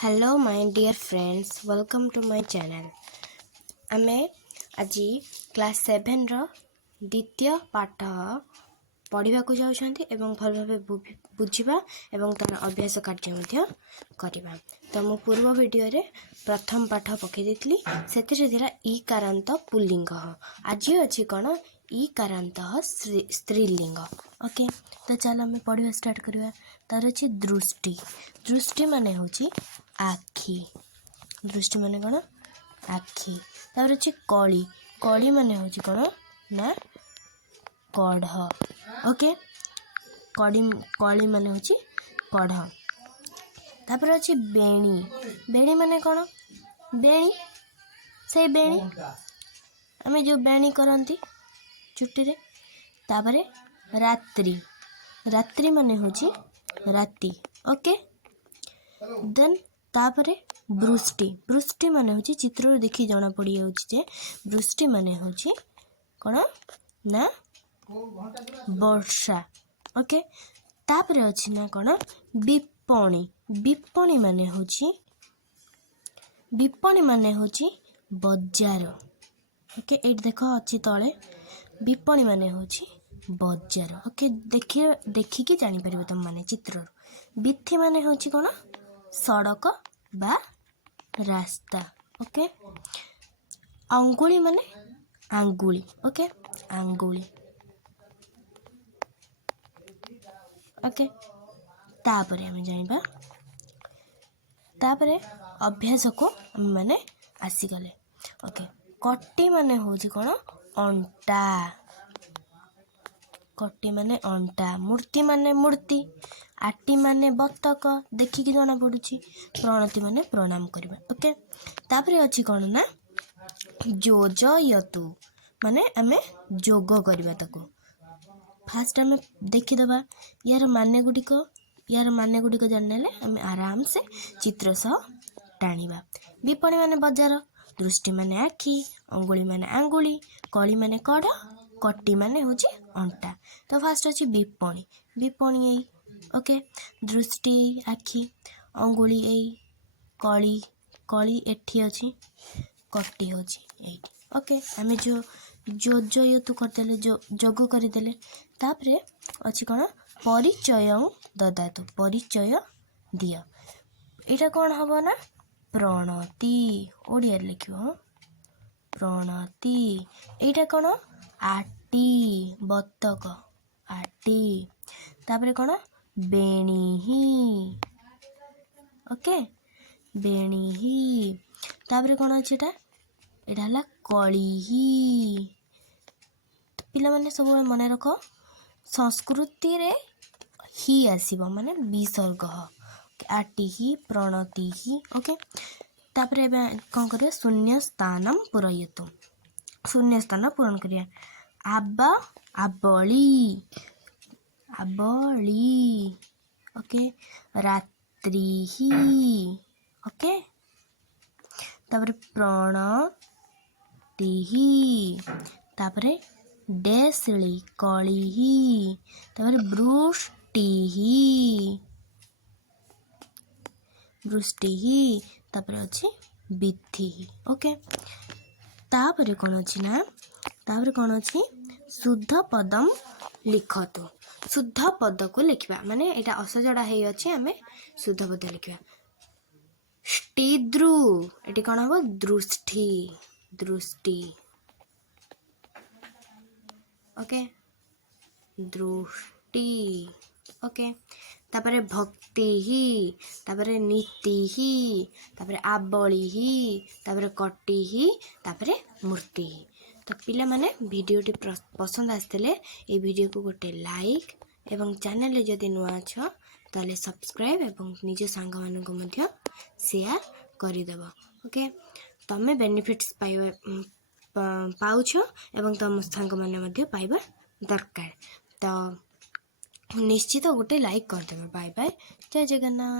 Hello my dear friends, welcome to my channel. आमे आज class 7 रो द्वितीय पाठ पढ़ा को जाउछंती एवं भल भाबे बुझिबा एवं तार अभ्यास कार्य मध्य करिबा। तो मो पूर्व वीडियो रे प्रथम पाठ पके देतली सेतिरे थिला ईकारांत पुल्लिंग। आज अछि कोन ईकारांत स्त्रीलिंग। ओके, तो चलो हमें पढ़िबा स्टार्ट करिबा। तार अछि दृष्टि। दृष्टि माने होछि आखी। दृष्टि माने कोन आखी। तार अछि कळी। कळी माने होछि कोन ना कढ़। ओके, कळी माने होछि कढ़। तापर अछि बेणी। बेणी माने कोन बेणी से बेणी हमें जो बेणी करंती चुट्टी रे। तापरे रात्रि। रात्रि माने होछि राती। ओके, देन तापरे वृष्टि। वृष्टि माने होछि चित्र रे देखि जाना पड़ी होछि जे वृष्टि माने होछि कोन ना वर्षा। ओके, तापरे अछि ना कोन विपणी। विपणी माने होछि बजार। ओके, एट देखो अछि तळे विपणी माने होछि बजार। ओके, देखि के जानि परिबो तुम माने चित्र। बिथि माने होछि कोन सड़क बा रास्ता। ओके, अंगुली माने आंगुली। ओके, आंगुली। ओके, तापरे हम जानिबा। तापरे अभ्यास को हम माने आसी गले। ओके, कट्टी माने होछि कोन अंटा। कट्टी माने अंटा। मूर्ति माने मूर्ति। आटी माने बतक देखि कि जाना पडुछि। प्रणति माने प्रणाम करबा। ओके, तापरे अछि कोन ना योजयतु माने हमें जोग करबा ताको। फास्ट हमें देखि दबा यार माने गुडी को जाननेले हमें आराम से चित्र सह टाणीबा। विपणी माने बजार। दृष्टि माने आखी। अंगुली माने आंगुली। कळी माने कढ़। कट्टी माने होछि अंटा। तो फास्ट अछि विपणी। विपणी एई। ओके, दृष्टि आखी। अंगुली एई। कळी एठी अछि। कट्टी होछि एठी। ओके, हमें जो यतु करदेले जोग करदेले। तापरे अछि कोन परिचय ददातु। परिचय दियो। एटा कोन हबो ना प्रणति। ओडिया लिखिबो प्रणति। एटा कोन आटी बतक आटी। तापरे कोन बेणी। ओके, बेणी। तापरे कोन अछि एटा हला कळी। पिला माने सब मने रखो संस्कृति रे ही आसीबो माने विसर्ग आटी ही प्रणति ही। ओके, तापरे कोन करे शून्य स्थानम पूरयतु। शून्य स्थान पूरण करिया। आबा आबली। आबली। ओके, रात्रि ही। ओके, तापरे प्रणति ही। तापरे डेसली कळी ही। तापरे वृष्टि ही। वृष्टि ही। तापरे अछि बिथि ही। ओके, तापरे कोन अछि ना तापरे कोन अछि शुद्ध पदम लिखतु। शुद्ध पद को लिखिबा माने एटा असजडा हेई अछि हमें शुद्ध पद लिखिबा। ष्टिद्रु एटी कोन हबो दृष्टि। दृष्टि। ओके, दृष्टि। ओके, तापरे भक्ति ही। तापरे नीति ही। तापरे आबली ही। तापरे कट्टी ही। तापरे मूर्ति ही। तो पिला माने वीडियो टी पसंद आस्तेले ए वीडियो को गोटे लाइक एवं चैनल रे जदि नुआ अछ ताले सब्सक्राइब एवं निज सांग मानन को मध्य शेयर करि देबो। ओके, तमे बेनिफिट्स पाउछ एवं तम सांग माने मध्य पाइबा दरकार। तो निश्चित गोटे लाइक कर देबो। बाय बाय, जय जगन्नाथ।